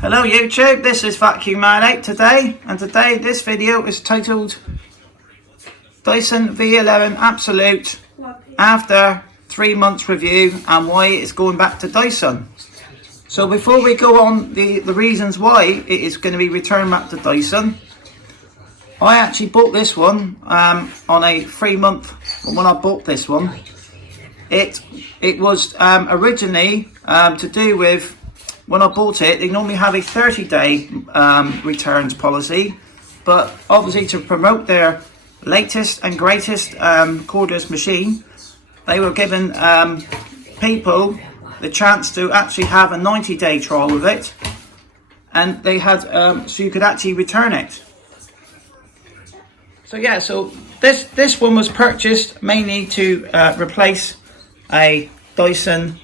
Hello YouTube, this is Vacuum Man 8 today, and today this video is titled Dyson V11 Absolute after 3 months review and why it's going back to Dyson. So before we go on the reasons why it is going to be returned back to Dyson, I actually bought this one on a 3 month. When I bought this one, it was originally to do with, when I bought it, they normally have a 30-day returns policy, but obviously to promote their latest and greatest cordless machine, they were giving people the chance to actually have a 90-day trial with it, and they had so you could actually return it. So yeah, so this one was purchased mainly to replace a Dyson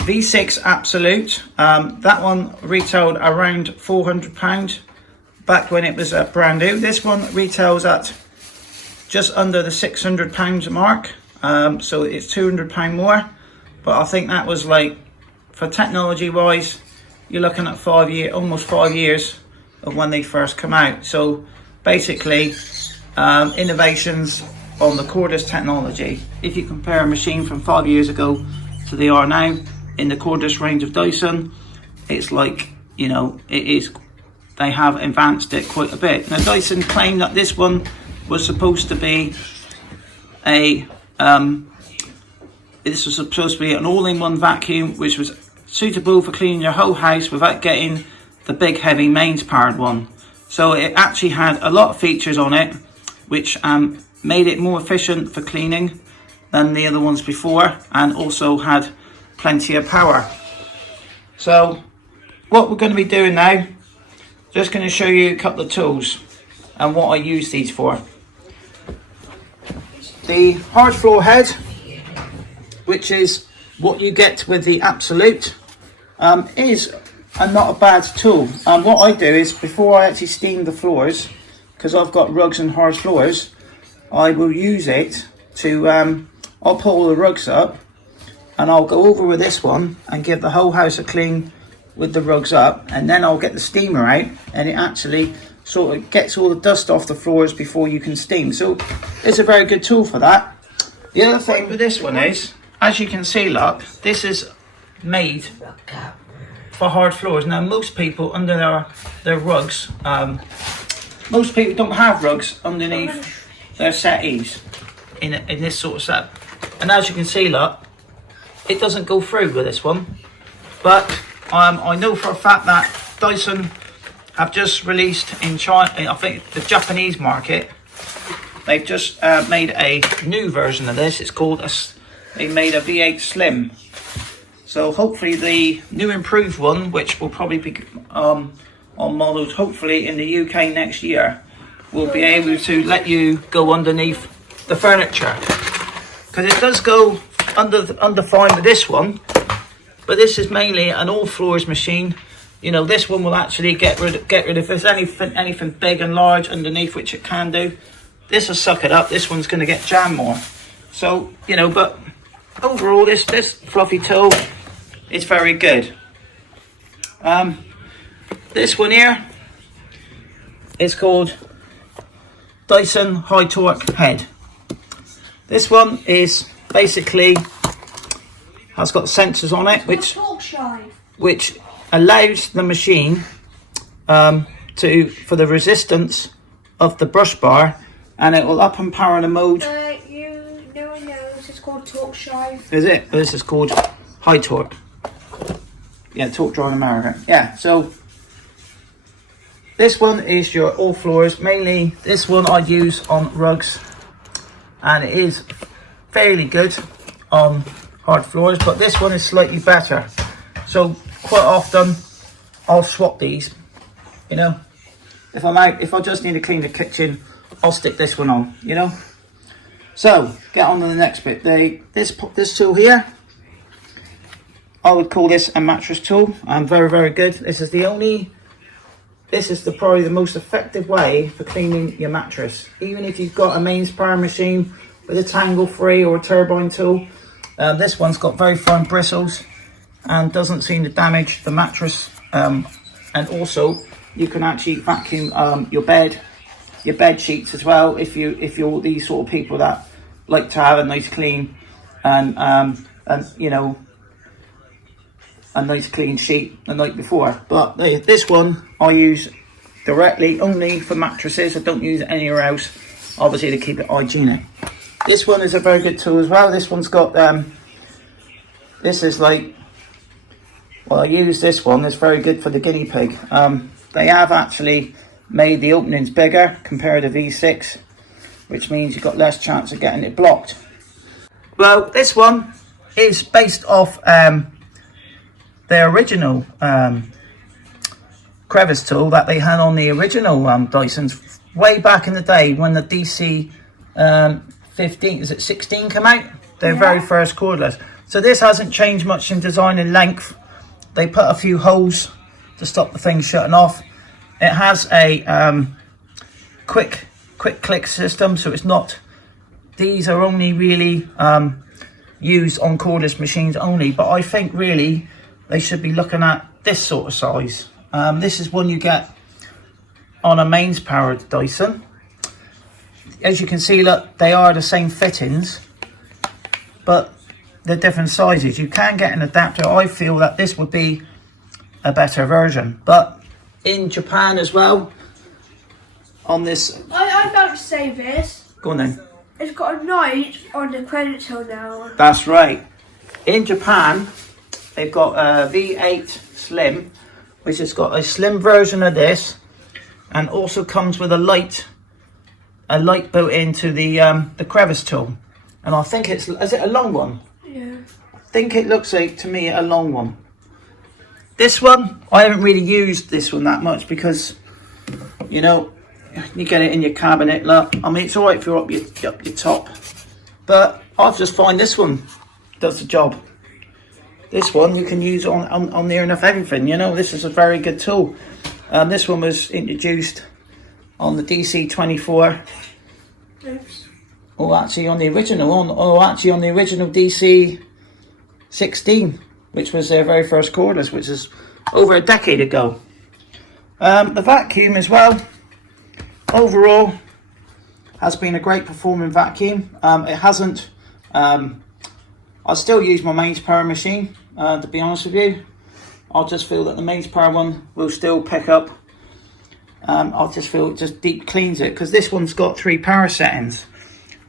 V6 Absolute. That one retailed around £400 back when it was brand new. This one retails at just under the £600 mark, so it's £200 more. But I think that was, like, for technology wise, you're looking at almost 5 years of when they first come out. So basically, innovations on the cordless technology. If you compare a machine from 5 years ago to they are now in the cordless range of Dyson, it's like, you know, they have advanced it quite a bit. Now Dyson claimed that this one was supposed to be this was supposed to be an all-in-one vacuum which was suitable for cleaning your whole house without getting the big heavy mains powered one. So it actually had a lot of features on it which made it more efficient for cleaning than the other ones before, and also had plenty of power. So what we're going to be doing now, just going to show you a couple of tools and what I use these for. The hard floor head, which is what you get with the Absolute, is not a bad tool. And what I do is, before I actually steam the floors, because I've got rugs and hard floors, I will use it to, I'll pull the rugs up and I'll go over with this one and give the whole house a clean with the rugs up, and then I'll get the steamer out and it actually sort of gets all the dust off the floors before you can steam. So it's a very good tool for that. The other thing with this one is, as you can see, look, this is made for hard floors. Now most people under their rugs, most people don't have rugs underneath their settees in this sort of setup. And as you can see, look, it doesn't go through with this one. But I know for a fact that Dyson have just released in China, I think the Japanese market, they've just made a new version of this. It's called they made a V8 Slim. So hopefully the new improved one, which will probably be on models hopefully in the UK next year, will be able to let you go underneath the furniture, because it does go under fine with this one, but this is mainly an all floors machine. You know, this one will actually get rid of if there's anything big and large underneath, which it can do. This will suck it up. This one's going to get jammed more. So, you know, but overall this fluffy tool is very good. This one here is called Dyson High Torque Head. This one is basically has got sensors on it which allows the machine for the resistance of the brush bar, and it will up and power the mode. No one knows, it's called torque drive. Is it? This is called high torque. Yeah, torque drive in America. Yeah, so this one is your all floors. Mainly this one I'd use on rugs, and it is fairly good on hard floors, but this one is slightly better. So quite often I'll swap these, you know. If I just need to clean the kitchen, I'll stick this one on, you know. So get on to the next bit. This tool here, I would call this a mattress tool. Very, very good. This is probably the most effective way for cleaning your mattress. Even if you've got a mains power machine with a tangle free or a turbine tool, this one's got very fine bristles and doesn't seem to damage the mattress And also you can actually vacuum your bed sheets as well, if you're these sort of people that like to have a nice clean and you know, a nice clean sheet the night before. But this one I use directly only for mattresses. I don't use it anywhere else, obviously, to keep it hygienic. This one is a very good tool as well. This one's got this is like, well, I use this one. It's very good for the guinea pig. They have actually made the openings bigger compared to V6, which means you've got less chance of getting it blocked. Well, this one is based off their original crevice tool that they had on the original Dysons way back in the day when the DC 16 came out, their very first cordless. So this hasn't changed much in design and length. They put a few holes to stop the thing shutting off. It has a quick click system, so it's not, these are only really used on cordless machines only, but I think really they should be looking at this sort of size. This is one you get on a mains powered Dyson. As you can see, look, they are the same fittings, but they're different sizes. You can get an adapter. I feel that this would be a better version, but in Japan as well, on this, I'm about to say this. go on then. It's got a knife on the credit till now. That's right. In Japan, they've got a V8 Slim, which has got a slim version of this, and also comes with a light built into the crevice tool. And I think is it a long one? Yeah. I think it looks like, to me, a long one. This one, I haven't really used this one that much because, you know, you get it in your cabinet. Look, I mean, it's all right if you're up your top, but I just find this one does the job. This one you can use on near enough everything. You know, this is a very good tool. This one was introduced on the DC24. Oops. Oh, actually on the original, on the original DC16, which was their very first cordless, which is over a decade ago. The vacuum as well, overall, has been a great performing vacuum. It hasn't, I still use my mains power machine, to be honest with you. I just feel that the mains power one will still pick up. I just feel it just deep cleans it, because this one's got 3 power settings.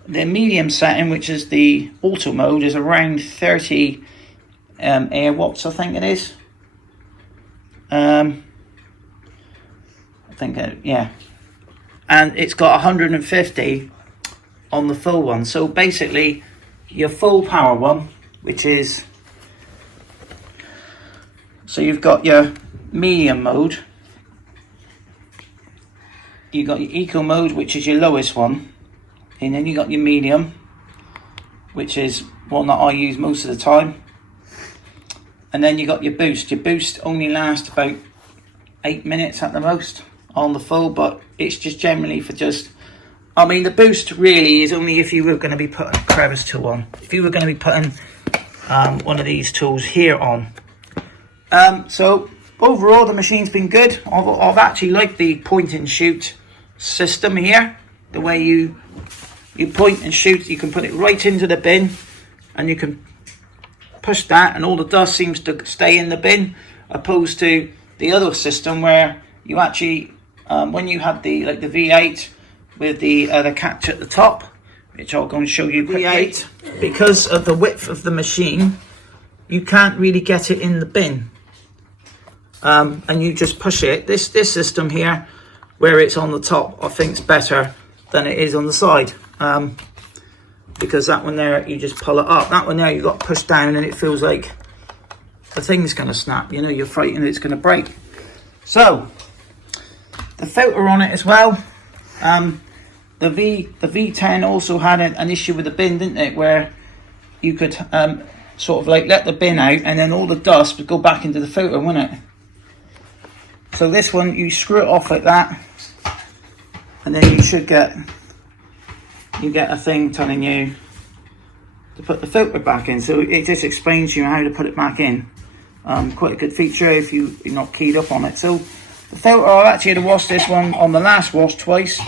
The medium setting, which is the auto mode, is around 30 air watts, I think it is. Yeah. And it's got 150 on the full one. So basically, your full power one, which is, so you've got your medium mode, you've got your eco mode, which is your lowest one, and then you got your medium, which is one that I use most of the time, and then you got your boost. Your boost only lasts about 8 minutes at the most on the full, but it's just generally for just, I mean, the boost really is only if you were going to be putting a crevice tool on. If you were going to be putting one of these tools here on. So overall, the machine's been good. I've actually liked the point and shoot system here. The way you point and shoot, you can put it right into the bin, and you can push that, and all the dust seems to stay in the bin, opposed to the other system where you actually, when you had the V8 with the catch at the top, which I'll go and show you quickly. V8, because of the width of the machine, you can't really get it in the bin, and you just push it. This system here, where it's on the top, I think is better than it is on the side, because that one there, you just pull it up. That one there, you got pushed down, and it feels like the thing's going to snap. You know, you're frightened it's going to break. So the filter on it as well. The V10 also had an issue with the bin, didn't it, where you could sort of like let the bin out, and then all the dust would go back into the filter, wouldn't it? So this one, you screw it off like that, and then you should get a thing telling you to put the filter back in. So it just explains to you how to put it back in. Quite a good feature if you're not keyed up on it. So the filter, I actually had to wash this one on the last wash twice.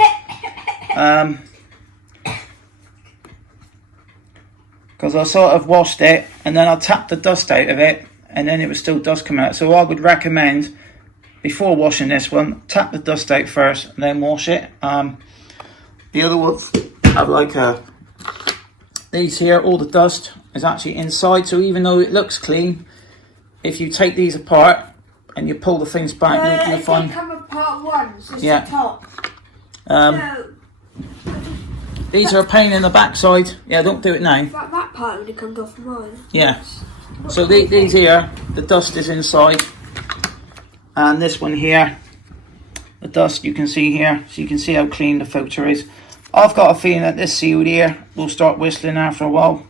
Because I sort of washed it and then I tapped the dust out of it and then it was still dust coming out. So I would recommend, before washing this one, tap the dust out first and then wash it. The other ones have like these here, all the dust is actually inside. So even though it looks clean, if you take these apart and you pull the things back, you'll find... They come apart once, it's yeah. the top. These are a pain in the backside. Yeah, don't do it now. That part would have come off mine. Yeah. So these here, the dust is inside. And this one here, the dust you can see here. So you can see how clean the filter is. I've got a feeling that this sealed here will start whistling after a while.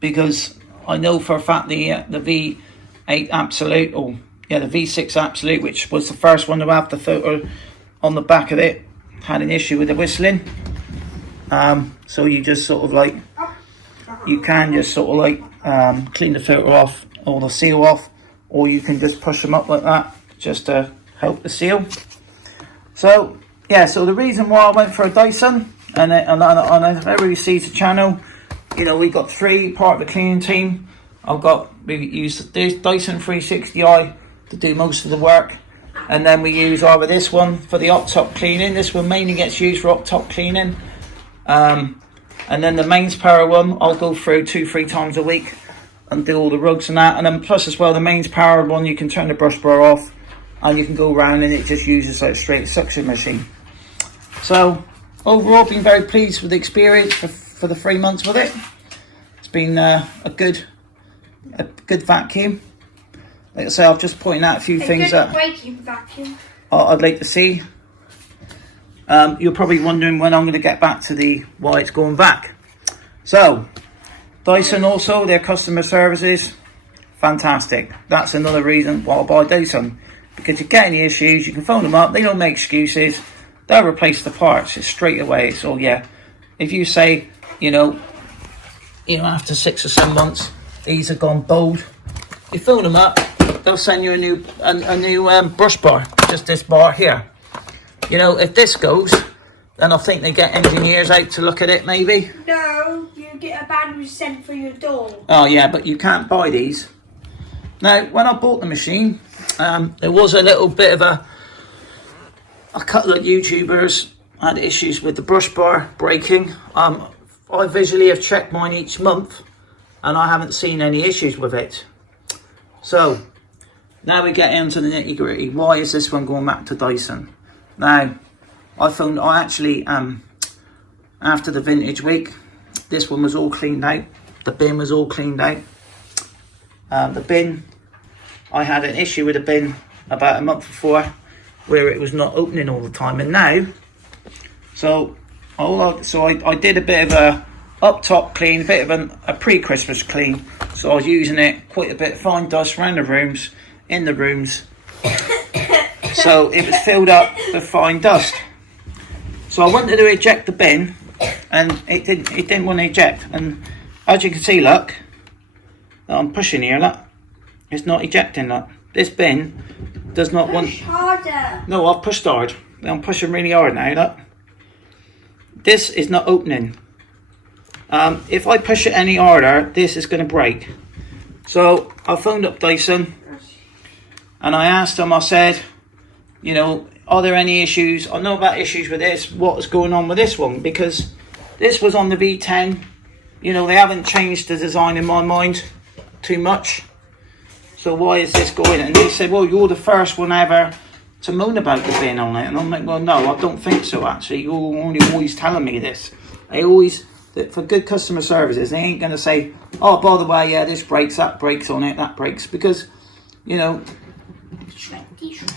Because I know for a fact the V8 Absolute, or yeah, the V6 Absolute, which was the first one to have the filter on the back of it, had an issue with the whistling. So you just sort of like, you can just sort of like clean the filter off or the seal off, or you can just push them up like that just to help the seal. So yeah, so the reason why I went for a Dyson, and everybody sees the channel, you know, we got three part of the cleaning team. We use this Dyson 360i to do most of the work, and then we use either this one for the hot top cleaning. This one mainly gets used for hot top cleaning. And then the mains power one, I'll go through 2-3 times a week and do all the rugs and that. And then plus as well, the mains power one, you can turn the brush bar off and you can go around and it just uses like a straight suction machine. So overall, been very pleased with the experience for the 3 months with it. It's been a good vacuum. Like I say, I've just pointed out a few things that vacuum. I'd like to see. You're probably wondering when I'm going to get back to why it's going back. So Dyson also, their customer services, fantastic. That's another reason why I buy Dyson, because you get any issues, you can phone them up, they don't make excuses, they'll replace the parts. It's straight away. It's all, yeah, if you say, you know after 6 or 7 months these have gone bald, you phone them up, they'll send you a new brush bar, just this bar here. You know, if this goes, then I think they get engineers out to look at it, maybe. No, you get a battery sent for your door. Oh yeah, but you can't buy these. Now, when I bought the machine, there was a little bit of a couple of YouTubers had issues with the brush bar breaking. I visually have checked mine each month, and I haven't seen any issues with it. So now we get into the nitty gritty. Why is this one going back to Dyson? Now, I actually, after the vintage week, this one was all cleaned out. The bin was all cleaned out. The bin, I had an issue with the bin about a month before, where it was not opening all the time. And now, I did a bit of a up top clean, a bit of a pre-Christmas clean. So I was using it quite a bit, fine dust around the rooms, in the rooms. So it was filled up with fine dust. So I wanted to eject the bin, and it didn't want to eject. And as you can see, look, that I'm pushing here, look, it's not ejecting. Look, this bin does not want. Push harder. No, I've pushed hard. I'm pushing really hard now. Look, this is not opening. If I push it any harder, this is going to break. So I phoned up Dyson, and I asked them. I said, you know, are there any issues? I know about issues with this. What's going on with this one? Because this was on the V10. You know, they haven't changed the design in my mind too much. So why is this going? And they said, well, you're the first one ever to moan about the bin on it. And I'm like, well, no, I don't think so, actually. You're always telling me this. For good customer services, they ain't going to say, oh, by the way, yeah, this breaks, that breaks on it, that breaks. Because, you know,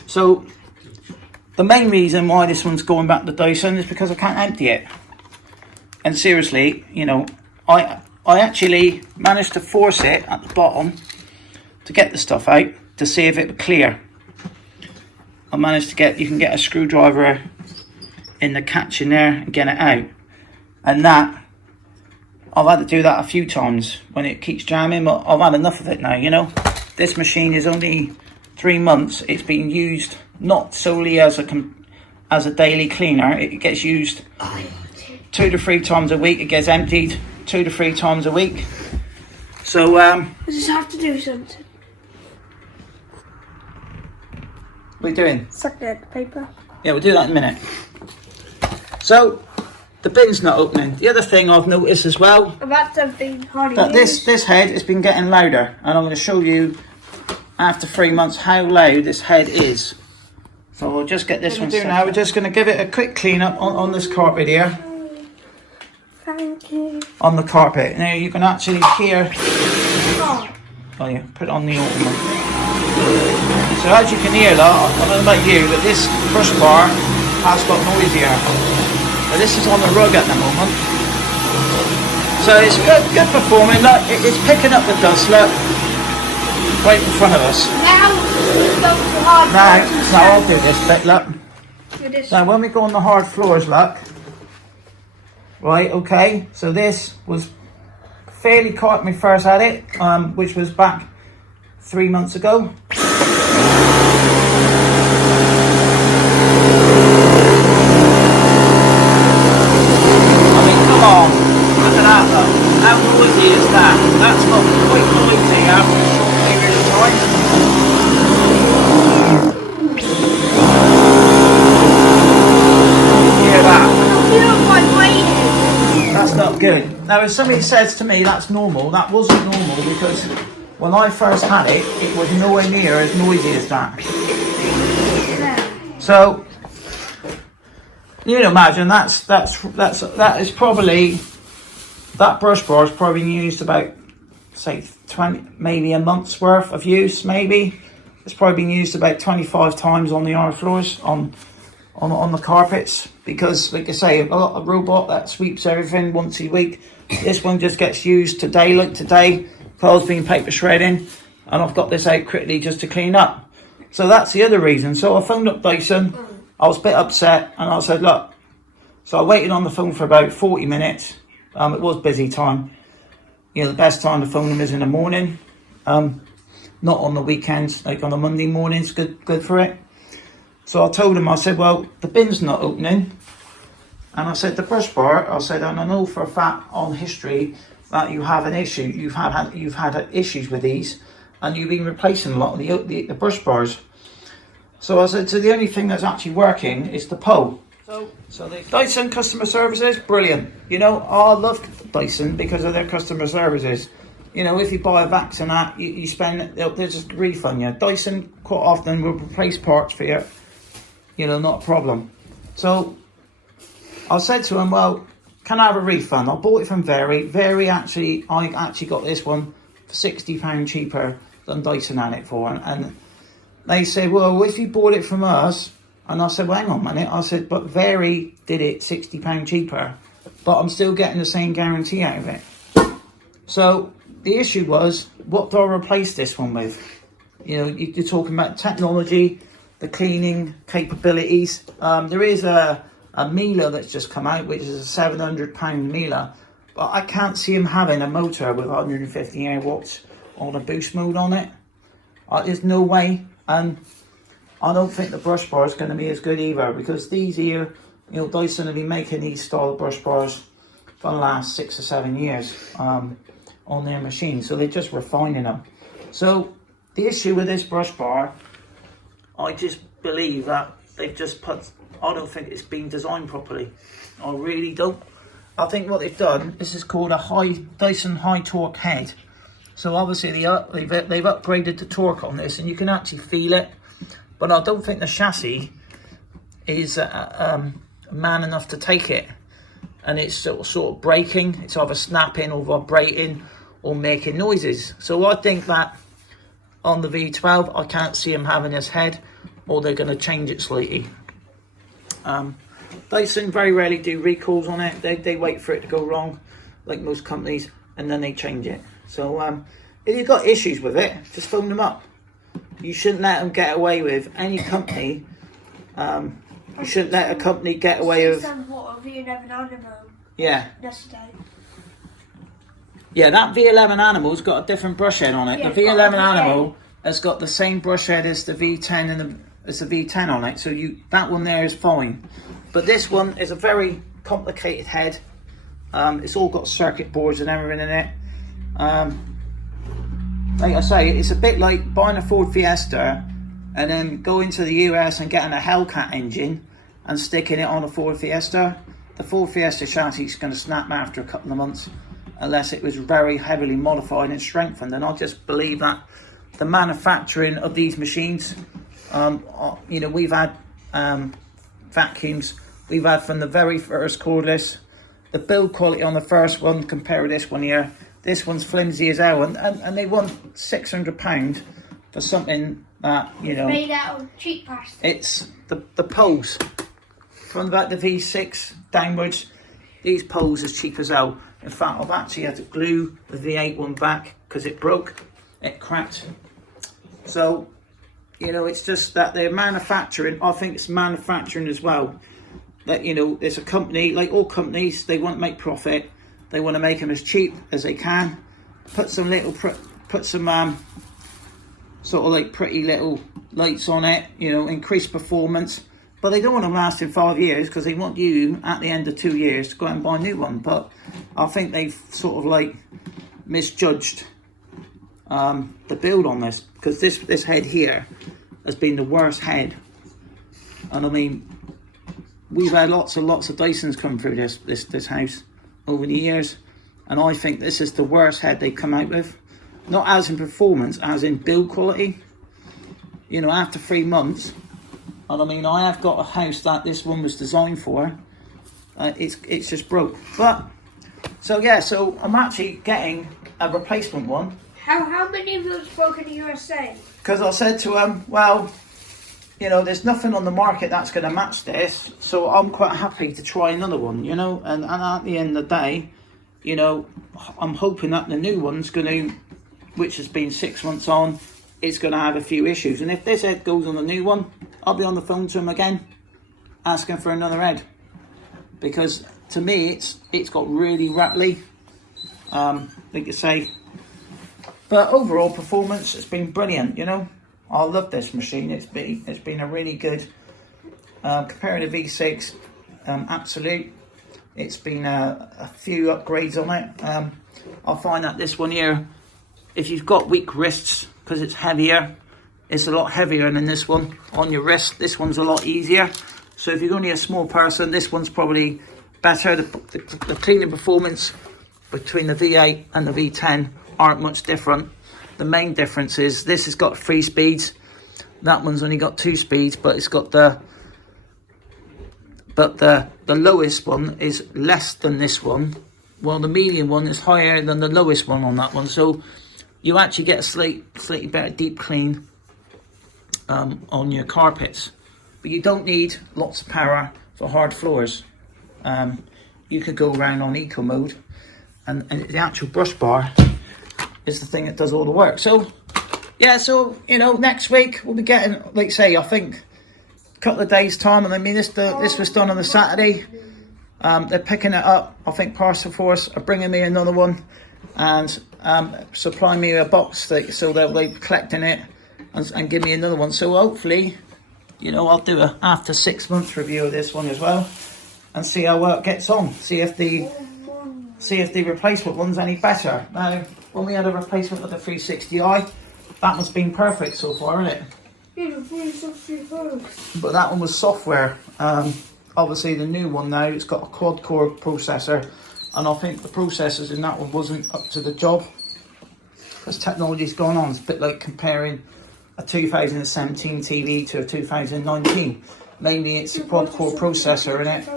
so the main reason why this one's going back to Dyson is because I can't empty it. And seriously, you know, I actually managed to force it at the bottom to get the stuff out to see if it would clear. I managed to get, you can get a screwdriver in the catch in there and get it out. And that, I've had to do that a few times when it keeps jamming, but I've had enough of it now, you know. this machine is only 3 months. It's been used not solely as a daily cleaner. It gets used 2 to 3 times a week. It gets emptied 2 to 3 times a week. So I just have to do something. what are we doing? Suck the paper. Yeah, we'll do that in a minute. So the bin's not opening. The other thing I've noticed as well, About something hard. that this head has been getting louder, and I'm going to show you after 3 months how loud this head is. So we'll just get this one down now. We're just going to give it a quick clean up on this carpet here. Thank you. On the carpet. Now you can actually hear. Oh. Oh yeah, put it on the open one. So as you can hear that, I don't know about you, but this brush bar has got noisier. But this is on the rug at the moment. So it's good performing. Look, it's picking up the dust, look. Right in front of us. Now it's going to hard. Now I'll do this bit, look. Do this. Now when we go on the hard floors, look. Right, okay, so this was fairly caught when we first had it, which was back 3 months ago. I mean, come on, look at that though. How noisy is that? That's not quite noisy after a short period of time. Hear that? That's not good. Now, if somebody says to me that's normal, that wasn't normal because when I first had it, it was nowhere near as noisy as that. So, you can imagine that is probably, that brush bar is probably used about, say, 20, maybe a month's worth of use, maybe. It's probably been used about 25 times on the hard floors, on the carpets, because like I say, I've got a robot that sweeps everything once a week. This one just gets used today, like today. Carl's been paper shredding, and I've got this out quickly just to clean up. So that's the other reason. So I phoned up Dyson. I was a bit upset, and I said, look. So I waited on the phone for about 40 minutes. It was busy time. You know, the best time to phone them is in the morning, not on the weekends, like on a Monday morning's good for it. So I told him, I said, well, the bin's not opening. And I said, the brush bar, I said, and I know for a fact on history that you have an issue. You've had issues with these, and you've been replacing a lot of the brush bars. So I said, so the only thing that's actually working is the pole. So the Dyson customer services, brilliant. You know, I love Dyson because of their customer services. You know, if you buy a vax and that, you spend, they'll just refund you. Dyson quite often will replace parts for you. You know, not a problem. So I said to him, well, can I have a refund? I bought it from Very. I actually got this one for £60 cheaper than Dyson had it for. And they said, well, if you bought it from us, and I said, well, hang on a minute. I said, but Very did it £60 cheaper, but I'm still getting the same guarantee out of it. So the issue was, what do I replace this one with? You know, you're talking about technology, the cleaning capabilities. There is a Miele that's just come out, which is a £700 Miele, but I can't see him having a motor with 150 air watts on a boost mode on it. There's no way, and I don't think the brush bar is going to be as good either, because these here, you know, Dyson have been making these style of brush bars for the last 6 or 7 years on their machine, so they're just refining them. So the issue with this brush bar, I just believe that they've just put, I don't think it's been designed properly. I really don't. I think what they've done, this is called a Dyson high torque head. So obviously they've upgraded the torque on this, and you can actually feel it. But I don't think the chassis is man enough to take it. And it's sort of breaking. It's either snapping or vibrating or making noises. So I think that on the V12, I can't see them having this head, or they're going to change it slightly. Dyson very rarely do recalls on it. They wait for it to go wrong, like most companies, and then they change it. So if you've got issues with it, just phone them up. You shouldn't let them get away with any company. You shouldn't let a company get away with. Yeah. Yesterday. Yeah, that V11 Animal's got a different brush head on it. The V11 Animal has got the same brush head as the V10 as the V10 on it, so that one there is fine. But this one is a very complicated head. It's all got circuit boards and everything in it. Like I say, it's a bit like buying a Ford Fiesta and then going to the US and getting a Hellcat engine and sticking it on a Ford Fiesta. The Ford Fiesta chassis is going to snap after a couple of months unless it was very heavily modified and strengthened. And I just believe that the manufacturing of these machines, you know, we've had vacuums, we've had from the very first cordless. The build quality on the first one, compare with this one here, this one's flimsy as hell, and they want £600 for something that, you know, made out of cheap plastic. It's the poles from about the V6 downwards. These poles as cheap as hell. In fact, I've actually had to glue the V8 one back because it broke, it cracked. So, you know, it's just that they're manufacturing. I think it's manufacturing as well. That, you know, there's a company, like all companies, they want to make profit. They want to make them as cheap as they can. Put some sort of like pretty little lights on it, you know, increase performance. But they don't want to last in 5 years because they want you at the end of 2 years to go out and buy a new one. But I think they've sort of like misjudged the build on this, because this head here has been the worst head. And I mean, we've had lots and lots of Dysons come through this house over the years, and I think this is the worst head they've come out with. Not as in performance, as in build quality. You know, after 3 months, and I mean, I have got a house that this one was designed for. It's just broke. But so yeah, so I'm actually getting a replacement one. How many of those broke in the USA? Because I said to him, well, you know, there's nothing on the market that's going to match this, so I'm quite happy to try another one, you know. And at the end of the day, you know, I'm hoping that the new one's going to, which has been 6 months on, it's going to have a few issues. And if this head goes on the new one, I'll be on the phone to him again, asking for another head. Because to me, it's got really rattly, like you say. But overall performance, it's been brilliant, you know. I love this machine. It's been a really good, comparing the V6 Absolute, it's been a few upgrades on it. I find that this one here, if you've got weak wrists, because it's heavier, it's a lot heavier than this one on your wrist. This one's a lot easier. So if you're only a small person, this one's probably better. The cleaning performance between the V8 and the V10 aren't much different. The main difference is this has got 3 speeds. That one's only got 2 speeds, but it's got the lowest one is less than this one, while the medium one is higher than the lowest one on that one. So you actually get a slightly better deep clean on your carpets. But you don't need lots of power for hard floors. You could go around on eco mode, and the actual brush bar is the thing that does all the work. So yeah, so you know, next week we'll be getting, like say, I think a couple of days time, and I mean this was done on a Saturday. They're picking it up. I think Parcel Force are bringing me another one and supplying me a box, so they'll be collecting it and give me another one. So hopefully, you know, I'll do a after 6 months review of this one as well, and see how it gets on. See if the replacement one's any better. Now, when we had a replacement of the 360i, that one's been perfect so far, isn't it? Yeah, the 360 But that one was software. Obviously the new one now, it's got a quad core processor, and I think the processors in that one wasn't up to the job, because technology's gone on. It's a bit like comparing a 2017 TV to a 2019. Mainly it's a quad core processor in it,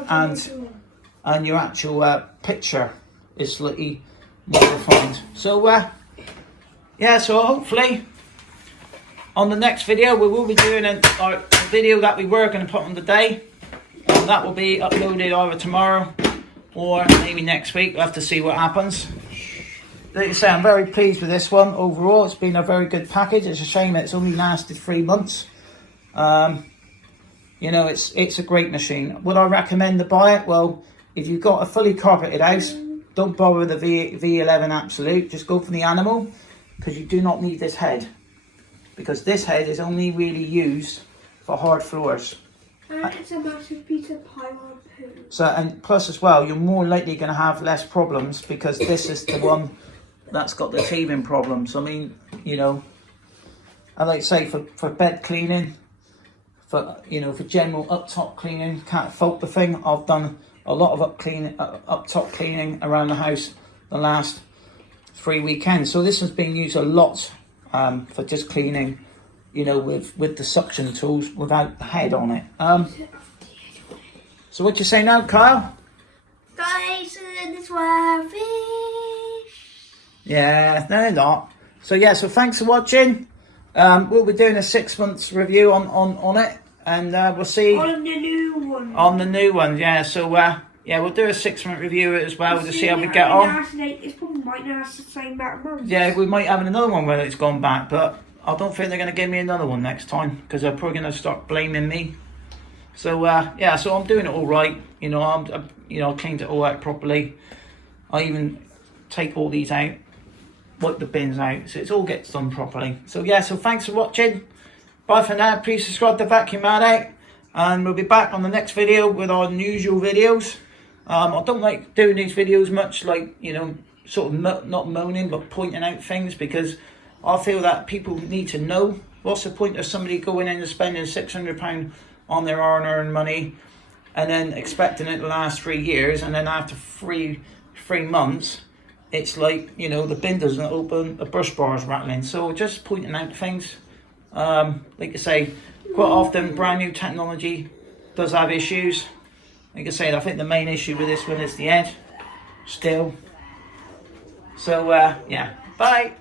and your actual picture is slightly more refined. So yeah, so hopefully on the next video we will be doing a video that we were going to put on today, and that will be uploaded either tomorrow or maybe next week. We'll have to see what happens. Like I say, I'm very pleased with this one overall. It's been a very good package. It's a shame it's only lasted 3 months. You know, it's a great machine. Would I recommend to buy it? Well, if you've got a fully carpeted house, don't bother with the V11 Absolute. Just go for the Animal, because you do not need this head. because this head is only really used for hard floors. And it's a massive piece of pile of poo. So, and plus as well, you're more likely going to have less problems because this is the one that's got the teething problems. I mean, you know, I like to say for bed cleaning, for general up top cleaning, can't fault the thing. I've done a lot of up top cleaning around the house the last 3 weekends. So this has been used a lot for just cleaning, you know, with the suction tools without the head on it. So what you say now, Kyle? Dyson is where fish. Yeah, no, they're not. So yeah, so thanks for watching. We'll be doing a 6 months review on it, and we'll see On the new one. on the new one. Yeah, so yeah, we'll do a 6 month review as well to see how we get on. It's probably might not last the same amount of months. Yeah, we might have another one where it's gone back, but I don't think they're going to give me another one next time because they're probably going to start blaming me. So yeah, so I'm doing it all right. You know, I cleaned it all out properly. I even take all these out, wipe the bins out, so it all gets done properly. So yeah, so thanks for watching. Bye for now. Please subscribe to Vacuum Addict, and we'll be back on the next video with our usual videos. I don't like doing these videos much, like, you know, sort of not moaning but pointing out things, because I feel that people need to know. What's the point of somebody going in and spending £600 on their hard-earned money and then expecting it to last 3 years, and then after three months it's like, you know, the bin doesn't open, the brush bar is rattling. So just pointing out things. Like I say, quite often brand new technology does have issues. Like I say, I think the main issue with this one is the head still. So yeah, bye.